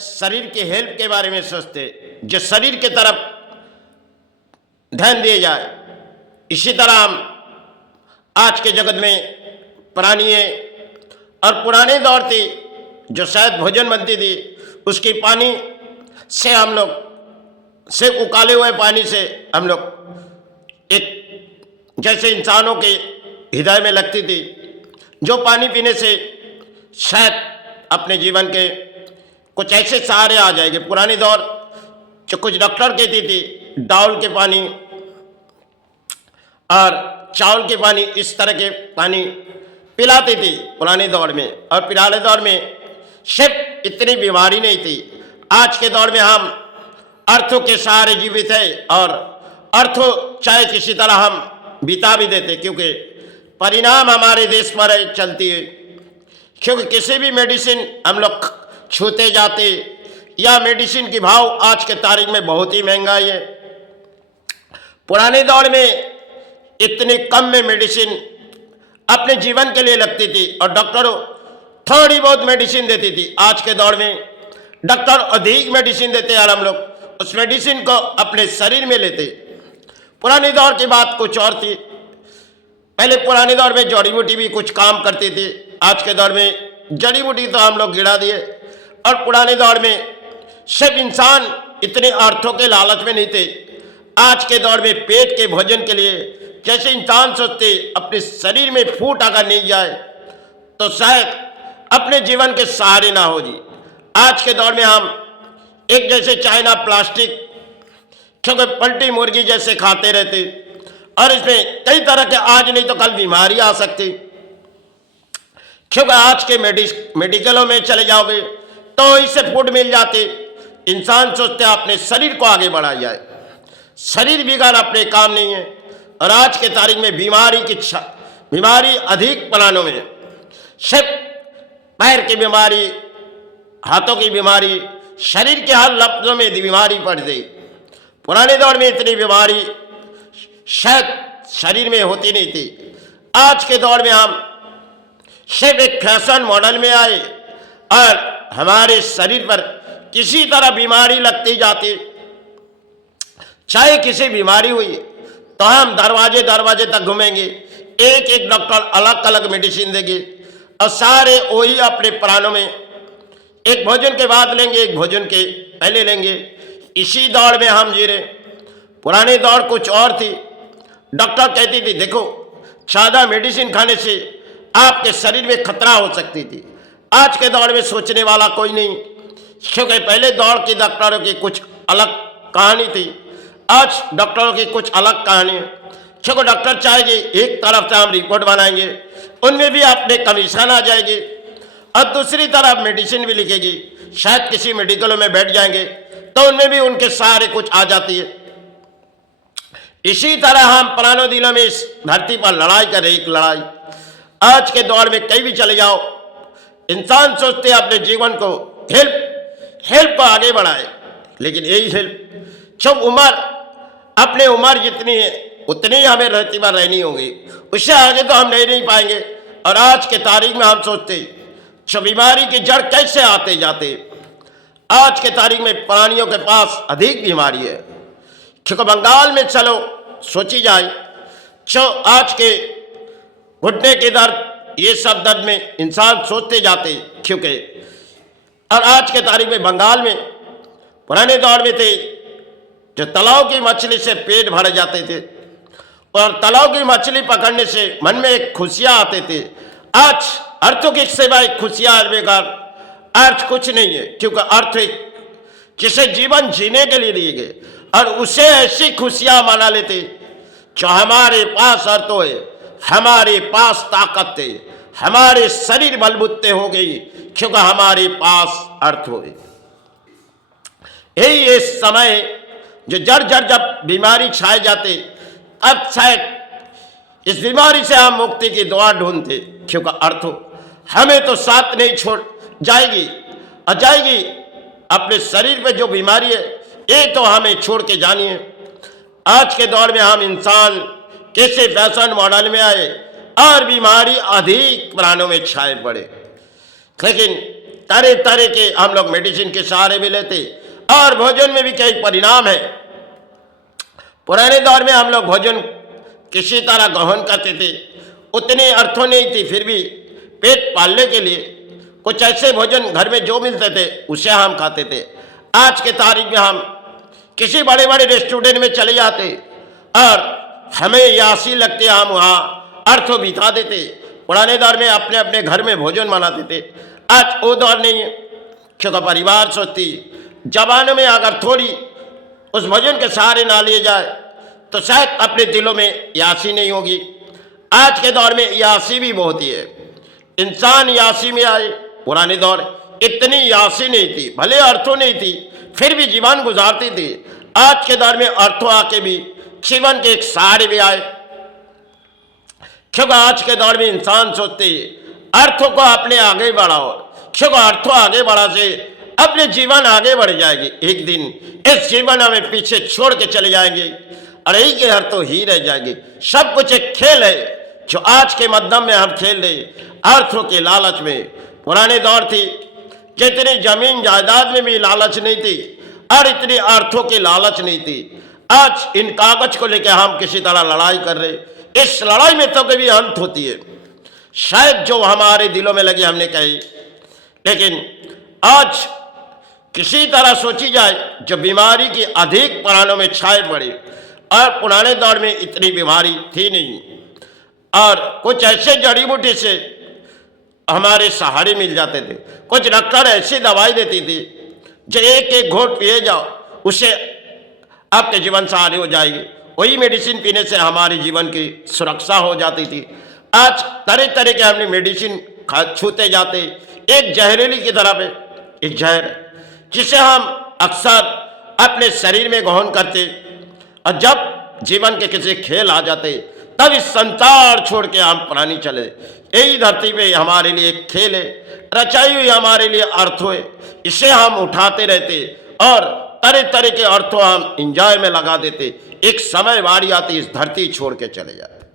शरीर के हेल्प के बारे में सोचते, जो शरीर के तरफ ध्यान दिया जाए। इसी तरह हम आज के जगत में पुरानी और पुराने दौर थी जो शायद भोजन बनती थी, उसकी पानी से हम लोग से उकाले हुए पानी से हम लोग एक जैसे इंसानों के हृदय में लगती थी, जो पानी पीने से शायद अपने जीवन के कुछ ऐसे सहारे आ जाएंगे। पुराने दौर जो कुछ डॉक्टर कहती थी डाउल के पानी और चावल के पानी, इस तरह के पानी पिलाती थी पुराने दौर में। और पुराने दौर में सिर्फ इतनी बीमारी नहीं थी। आज के दौर में हम अर्थों के सहारे जीवित है और अर्थों चाहे किसी तरह हम बिता भी देते, क्योंकि परिणाम हमारे देश पर चलती है। क्योंकि किसी भी मेडिसिन हम लोग छूते जाते, या मेडिसिन की भाव आज के तारीख में बहुत ही महंगाई है। पुराने दौर में इतने कम में मेडिसिन अपने जीवन के लिए लगती थी और डॉक्टरों थोड़ी बहुत मेडिसिन देती थी। आज के दौर में डॉक्टर अधिक मेडिसिन देते और हम लोग उस मेडिसिन को अपने शरीर में लेते। पुराने दौर की बात कुछ और थी। पहले पुराने दौर में जड़ी बूटी भी कुछ काम करती थी। आज के दौर में जड़ी बूटी तो हम लोग गिरा दिए। और पुराने दौर में सिर्फ इंसान इतने अर्थों के लालच में नहीं थे। आज के दौर में पेट के भोजन के लिए जैसे इंसान सोचते अपने शरीर में फूट अगर नहीं जाए तो शायद अपने जीवन के सहारे ना हो जी। आज के दौर में हम एक जैसे चाइना प्लास्टिक क्योंकि पलटी मुर्गी जैसे खाते रहते और इसमें कई तरह के आज नहीं तो कल बीमारी आ सकती। क्योंकि आज के मेडिकलों में चले जाओगे तो इससे फूड मिल जाते। इंसान सोचते अपने शरीर को आगे बढ़ाया जाए। शरीर बिगाड़ अपने काम नहीं है। और आज के तारीख में बीमारी अधिक पलानों में, सिर्फ पैर की बीमारी, हाथों की बीमारी, शरीर के हर लफ्जों में बीमारी पड़ गई। पुराने दौर में इतनी बीमारी शायद शरीर में होती नहीं थी। आज के दौर में हम सिर्फ एक फैशन मॉडल में आए और हमारे शरीर पर किसी तरह बीमारी लगती जाती। चाहे किसी बीमारी हुई तो हम दरवाजे दरवाजे तक घूमेंगे, एक एक डॉक्टर अलग अलग मेडिसिन देंगे और सारे वही अपने प्राणों में एक भोजन के बाद लेंगे, एक भोजन के पहले लेंगे। इसी दौर में हम जी रहे। पुराने दौर कुछ और थी। डॉक्टर कहती थी देखो ज़्यादा मेडिसिन खाने से आपके शरीर में खतरा हो सकती थी। आज के दौर में सोचने वाला कोई नहीं, क्योंकि पहले दौर के डॉक्टरों की कुछ अलग कहानी थी, आज डॉक्टरों की कुछ अलग कहानी है। क्योंकि डॉक्टर चाहेंगे एक तरफ से हम रिपोर्ट बनाएंगे, उनमें भी अपने कमीशन आ जाएगी और दूसरी तरफ मेडिसिन भी लिखेगी। शायद किसी मेडिकलों में बैठ जाएंगे तो उनमें भी उनके सहारे कुछ आ जाती है। इसी तरह हम पुरानों दिनों में इस धरती पर लड़ाई कर रहे, एक लड़ाई। आज के दौर में कहीं भी चले जाओ, इंसान सोचते हैं अपने जीवन को हेल्प को आगे बढ़ाए, लेकिन यही हेल्प जब अपने उम्र जितनी है उतनी ही हमें धरती पर रहनी होगी, उससे आगे तो हम नहीं पाएंगे। और आज के तारीख में हम सोचते जो बीमारी की जड़ कैसे आते जाते। आज के तारीख में प्राणियों के पास अधिक बीमारी है। क्योंकि बंगाल में चलो सोची जाए, जो आज के घुटने के दर्द, ये सब दर्द में इंसान सोचते जाते। क्योंकि और आज के तारीख में बंगाल में पुराने दौर में थे जो तालाब की मछली से पेट भर जाते थे और तालाब की मछली पकड़ने से मन में एक खुशियाँ आते थे। आज अर्थों की सिवाय खुशियाँ बेकार, अर्थ कुछ नहीं है। क्योंकि अर्थ एक जिसे जीवन जीने के लिए लिए गए और उसे ऐसी खुशियाँ मना लेते जो हमारे पास अर्थ हो, हमारे पास ताकत है, हमारे शरीर बलबुत्ते हो गई क्योंकि हमारे पास अर्थ हो। यही ये समय जो जड़ जब बीमारी छाए जाते, अब शायद इस बीमारी से हम मुक्ति की दुआ ढूंढते। क्योंकि अर्थ हमें तो साथ नहीं छोड़ जाएगी और जाएगी, अपने शरीर पे जो बीमारी है ये तो हमें छोड़ के जानी है। आज के दौर में हम इंसान कैसे फैशन मॉडल में आए और बीमारी अधिक प्राणों में छाए पड़े। लेकिन तरह तरह के हम लोग मेडिसिन के सहारे भी लेते और भोजन में भी कई परिणाम है। पुराने दौर में हम लोग भोजन किसी तरह ग्रहण करते थे, उतनी अर्थों नहीं थी, फिर भी पेट पालने के लिए कुछ ऐसे भोजन घर में जो मिलते थे उसे हम खाते थे। आज के तारीख में हम किसी बड़े बड़े रेस्टोरेंट में चले जाते और हमें यासी लगते, हम वहाँ अर्थों बिता देते। पुराने दौर में अपने अपने घर में भोजन बनाते थे, आज वो दौर नहीं है, क्योंकि परिवार सोचती जवानों में अगर थोड़ी उस भोजन के सहारे ना लिए जाए तो शायद अपने दिलों में यासी नहीं होगी। आज के दौर में यासी भी बहुत ही है, इंसान यासी में आए। पुराने दौर इतनी यासी नहीं थी, भले अर्थों नहीं थी, फिर भी जीवन गुजारती थी। आज के दौर में अर्थों आके भी जीवन के एक सहारे भी आए, क्योंकि आज के दौर में इंसान सोचते अर्थों को अपने आगे बढ़ाओ, क्योंकि अर्थों आगे बढ़ा से अपने जीवन आगे बढ़ जाएगी। एक दिन इस जीवन हमें पीछे छोड़ के चले जाएंगे और यही के अर्थों ही रह जाएंगे। सब कुछ एक खेल है जो आज के मध्यम में हम खेल रहे अर्थों के लालच में। पुराने दौर थी जितनी जमीन जायदाद में भी लालच नहीं थी और इतनी अर्थों की लालच नहीं थी। आज इन कागज को लेकर हम किसी तरह लड़ाई कर रहे, इस लड़ाई में तो कभी अंत होती है, शायद जो हमारे दिलों में लगी हमने कही। लेकिन आज किसी तरह सोची जाए जो बीमारी की अधिक प्राणों में छाए पड़े, और पुराने दौर में इतनी बीमारी थी नहीं और कुछ ऐसे जड़ी बूटी से हमारे सहारे मिल जाते थे। कुछ डॉक्टर ऐसी दवाई देती थी जो एक एक घोट पिए जाओ उसे आपके जीवन सहारे हो जाएगी। वही मेडिसिन पीने से हमारे जीवन की सुरक्षा हो जाती थी। आज तरह तरह के हमने मेडिसिन छूते जाते, एक जहरीली की तरह पे एक जहर जिसे हम अक्सर अपने शरीर में ग्रहण करते, और जब जीवन के किसी खेल आ जाते तब इस संसार छोड़ के हम प्राणी चले। यही धरती पे हमारे लिए एक खेल है, रचाई हुई हमारे लिए अर्थ है, इसे हम उठाते रहते और तरह तरह के अर्थों हम इंजॉय में लगा देते। एक समय बारी आती इस धरती छोड़ के चले जाते।